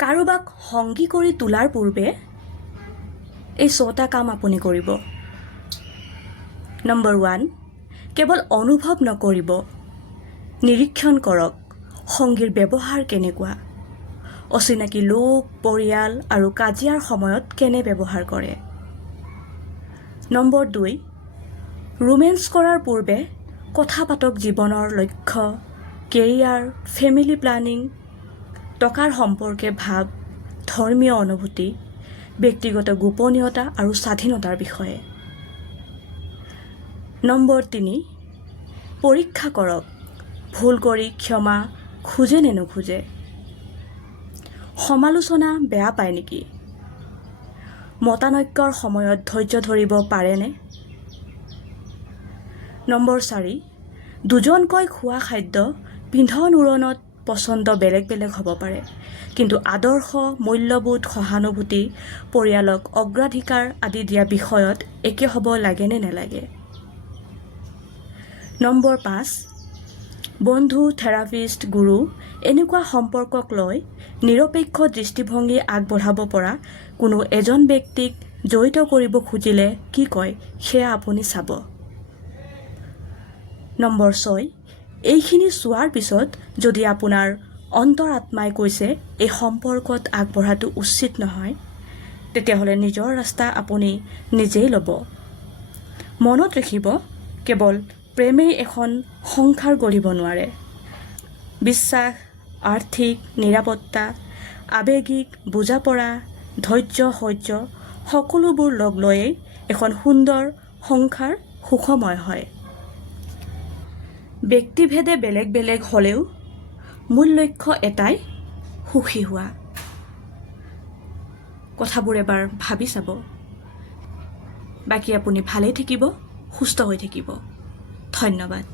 কাৰোবাক সংগী কৰি তোলাৰ পূৰ্বে এই 6টা কাম আপুনি কৰিব। নম্বৰ 1, কেৱল অনুভৱ নকৰিব, নিৰীক্ষণ কৰক সংগীৰ ব্যৱহাৰ কেনেকুৱা, অচিনাকি লোক, পৰিয়াল আৰু কাজিয়াৰ সময়ত কেনে ব্যৱহাৰ কৰে। নম্বৰ 2, ৰোমেন্স কৰাৰ পূৰ্বে কথা পাতক জীৱনৰ লক্ষ্য, কেৰিয়াৰ, ফেমিলি প্লানিং, টকাৰ সম্পৰ্কে ভাব, ধৰ্মীয় অনুভূতি, ব্যক্তিগত গোপনীয়তা আৰু স্বাধীনতাৰ বিষয়ে। নম্বৰ 3, পৰীক্ষা কৰক ভুল কৰি ক্ষমা খোজে নে নোখোজে, সমালোচনা বেয়া পায় নেকি, মতানৈক্যৰ সময়ত ধৈৰ্য ধৰিব পাৰেনে। নম্বৰ 4, দুজনকৈ খোৱা খাদ্য পিন্ধন উৰণত পচন্দ বেলেগ বেলেগ হ'ব পাৰে, কিন্তু আদৰ্শ, মূল্যবোধ, সহানুভূতি, পৰিয়ালক অগ্ৰাধিকাৰ আদি দিয়া বিষয়ত একে হ'ব লাগে নে নালাগে। নম্বৰ 5, বন্ধু, থেৰাপিষ্ট, গুৰু এনেকুৱা সম্পৰ্কক লৈ নিৰপেক্ষ দৃষ্টিভংগী আগবঢ়াব পৰা কোনো এজন ব্যক্তিক জড়িত কৰিব খুজিলে কি কয় সেয়া আপুনি চাব। নম্বৰ 6, এইখিনি চোৱাৰ পিছত যদি আপোনাৰ অন্তৰাত্মাই কৈছে এই সম্পৰ্কত আগবঢ়াটো উচিত নহয়, তেতিয়াহ'লে নিজৰ ৰাস্তা আপুনি নিজেই ল'ব। মনত ৰাখিব, কেৱল প্ৰেমেই এখন সংসাৰ গঢ়িব নোৱাৰে। বিশ্বাস, আৰ্থিক নিৰাপত্তা, আৱেগিক বুজাপৰা, ধৈৰ্য, সহ্য সকলোবোৰ লগ লৈয়েই এখন সুন্দৰ সংসাৰ সুখময় হয়। ব্যক্তিভেদে বেলেগ বেলেগ হ'লেও মূল লক্ষ্য এটাই, সুখী হোৱা। কথাবোৰ এবাৰ ভাবি চাব। বাকী আপুনি ভালেই থাকিব, সুস্থ হৈ থাকিব। ধন্যবাদ।